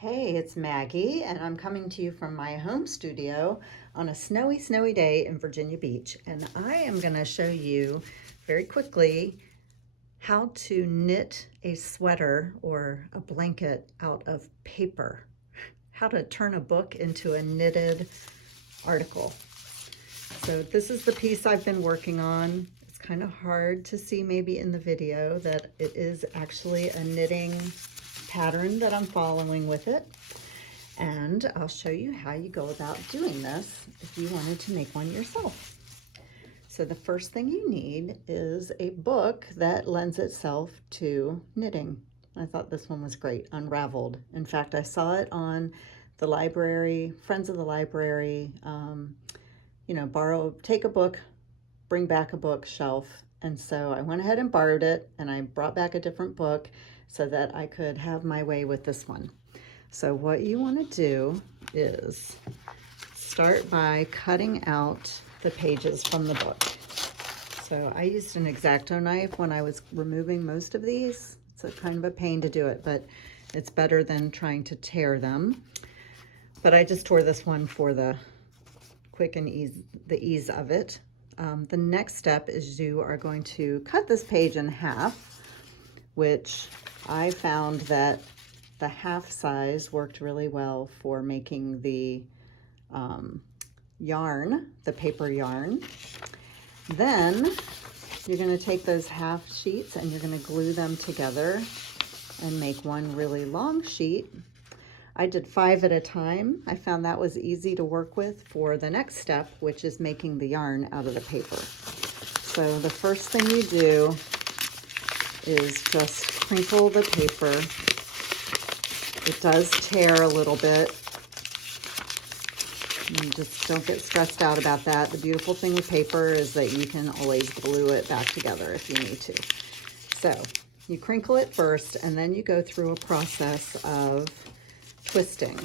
Hey, it's Maggie, and I'm coming to you from my home studio on a snowy, snowy day in Virginia Beach. And I am going to show you very quickly how to knit a sweater or a blanket out of paper, how to turn a book into a knitted article. So this is the piece I've been working on. It's kind of hard to see maybe in the video that it is actually a knitting pattern that I'm following with it. And I'll show you how you go about doing this if you wanted to make one yourself. So the first thing you need is a book that lends itself to knitting. I thought this one was great, Unraveled. In fact, I saw it on the library, Friends of the Library, take a book, bring back a book shelf. And so I went ahead and borrowed it, and I brought back a different book so that I could have my way with this one. So what you want to do is start by cutting out the pages from the book. So I used an X-Acto knife when I was removing most of these. It's a kind of a pain to do it, but it's better than trying to tear them. But I just tore this one for the quick and the ease of it. The next step is you are going to cut this page in half, which I found that the half size worked really well for making the yarn, the paper yarn. Then you're going to take those half sheets and you're going to glue them together and make one really long sheet. I did 5 at a time. I found that was easy to work with for the next step, which is making the yarn out of the paper. So the first thing you do is just crinkle the paper. It does tear a little bit. And just don't get stressed out about that. The beautiful thing with paper is that you can always glue it back together if you need to. So you crinkle it first, and then you go through a process of twisting.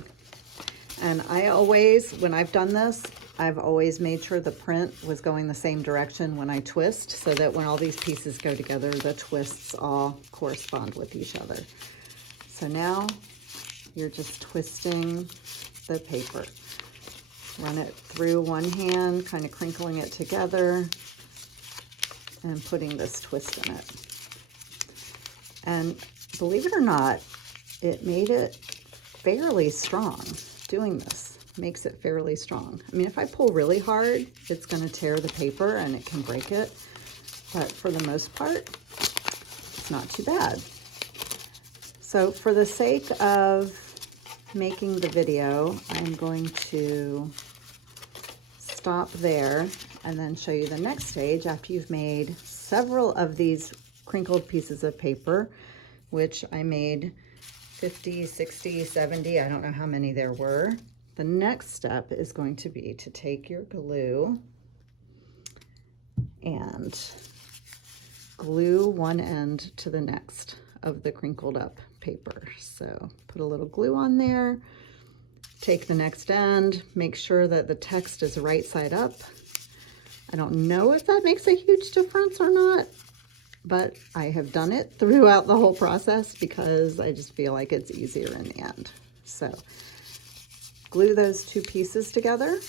And I always, when I've done this, I've always made sure the print was going the same direction when I twist, so that when all these pieces go together, the twists all correspond with each other. So now you're just twisting the paper. Run it through one hand, kind of crinkling it together and putting this twist in it. And believe it or not, it made it fairly strong. Doing this makes it fairly strong. I mean, if I pull really hard, it's going to tear the paper and it can break it. But for the most part, it's not too bad. So for the sake of making the video, I'm going to stop there and then show you the next stage after you've made several of these crinkled pieces of paper, which I made 50, 60, 70, I don't know how many there were. The next step is going to be to take your glue and glue one end to the next of the crinkled up paper. So put a little glue on there, take the next end, make sure that the text is right side up. I don't know if that makes a huge difference or not, but I have done it throughout the whole process because I just feel like it's easier in the end. So glue those two pieces together.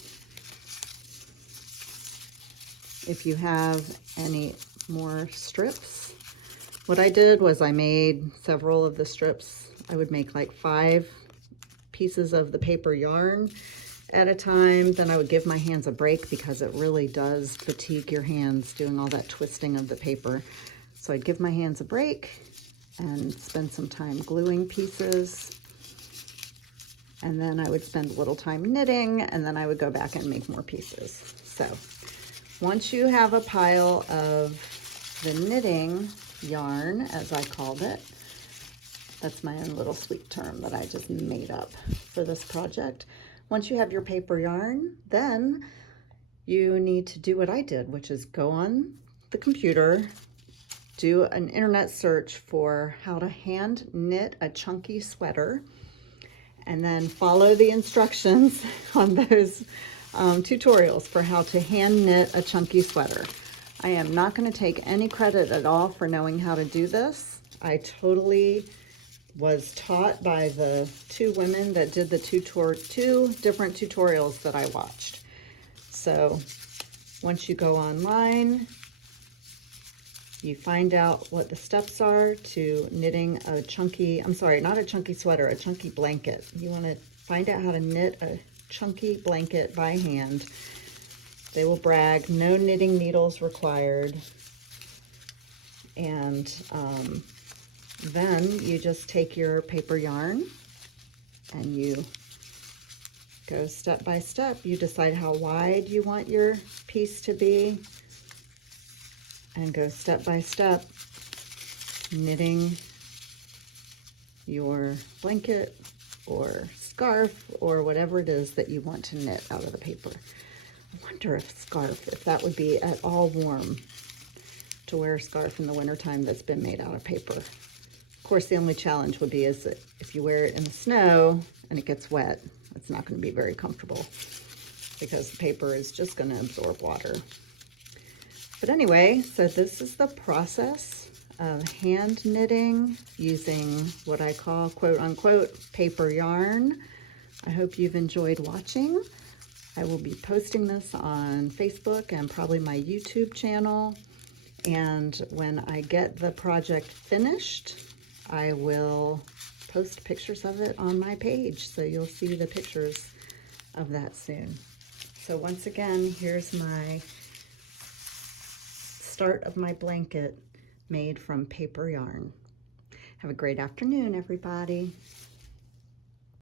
If you have any more strips, what I did was I made several of the strips. I would make like 5 pieces of the paper yarn at a time. Then I would give my hands a break because it really does fatigue your hands doing all that twisting of the paper. So I'd give my hands a break and spend some time gluing pieces. And then I would spend a little time knitting, and then I would go back and make more pieces. So once you have a pile of the knitting yarn, as I called it, that's my own little sweet term that I just made up for this project. Once you have your paper yarn, then you need to do what I did, which is go on the computer, do an internet search for how to hand knit a chunky sweater, and then follow the instructions on those tutorials for how to hand knit a chunky sweater. I am not going to take any credit at all for knowing how to do this. I totally was taught by the two women that did the two different tutorials that I watched. So once you go online, you find out what the steps are to knitting a chunky, I'm sorry, not a chunky sweater, a chunky blanket. You want to find out how to knit a chunky blanket by hand. They will brag, no knitting needles required. And then you just take your paper yarn and you go step by step. You decide how wide you want your piece to be and go step by step, knitting your blanket or scarf or whatever it is that you want to knit out of the paper. I wonder if that would be at all warm to wear a scarf in the wintertime that's been made out of paper. Of course, the only challenge would be is that if you wear it in the snow and it gets wet, it's not going to be very comfortable because the paper is just going to absorb water. But anyway, so this is the process of hand knitting using what I call quote unquote paper yarn. I hope you've enjoyed watching. I will be posting this on Facebook and probably my YouTube channel. And when I get the project finished, I will post pictures of it on my page. So you'll see the pictures of that soon. So once again, here's my start of my blanket made from paper yarn. Have a great afternoon, everybody.